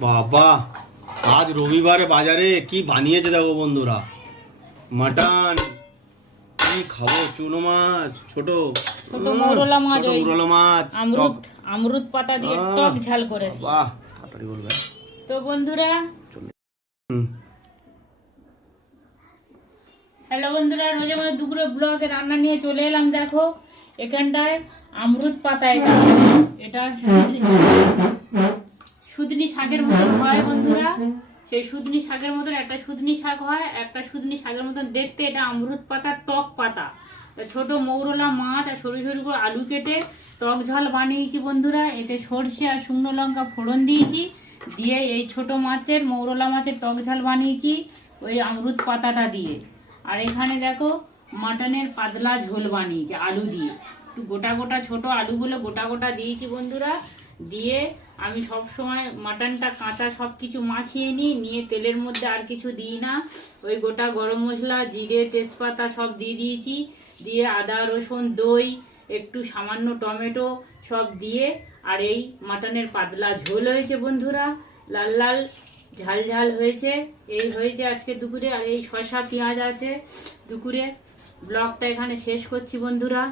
বাবা, আজ রবিবারে বাজারে কি বানিয়েছে দেখো বন্ধুরা। মাটন। কি খাবো? চুনো মাছ, ছোট ছোট মৌরলা মাছ, ওই মৌরলা মাছ, আমরুদ আমরুদ পাতা দিয়ে টক ঝাল করেছি। বাহ, তাড়াতাড়ি বলবে। তো বন্ধুরা, হুম। হ্যালো বন্ধুরা, রোজের মতো দুপুরে ব্লগে রান্না নিয়ে চলে এলাম। দেখো এখানটায় আমরুদ পাতা, এটা এটা সুদনি শাকের মতন হয় বন্ধুরা। সেই সুদনি শাকের মতন একটা সুদনি শাক হয়, একটা সুদনি শাকের মতন দেখতে। এটা আমরুদ পাতা, টক পাতা। ছোট মৌরলা মাছ আর সরু সরু করে আলু কেটে টক ঝাল বানিয়েছি বন্ধুরা। এতে সর্ষে আর শুকনো লঙ্কা ফোড়ন দিয়েছি, দিয়ে এই ছোট মাছের মৌরলা মাছের টক ঝাল বানিয়েছি ওই আমরুদ পাতাটা দিয়ে। আর এখানে দেখো মাটনের পাতলা ঝোল বানিয়েছি আলু দিয়ে, একটু গোটা গোটা ছোট আলুগুলো গোটা গোটা দিয়েছি বন্ধুরা। দিয়ে আমি সব সময় মাটনটা কাঁচা সব কিছু মাখিয়ে নিয়ে তেলের মধ্যে আর কিছু দিই না। ওই গোটা গরম মশলা, জিরে, তেজপাতা সব দিয়ে দিয়েছি। দিয়ে আদা রসুন, দই, একটু সামান্য টমেটো সব দিয়ে, আর এই মাটনের পাতলা ঝোল হয়েছে বন্ধুরা। লাল লাল ঝাল ঝাল হয়েছে। এই হয়েছে আজকে দুপুরে। আর এই শসা পেঁয়াজ আছে দুপুরে। ব্লগটা এখানে শেষ করছি বন্ধুরা।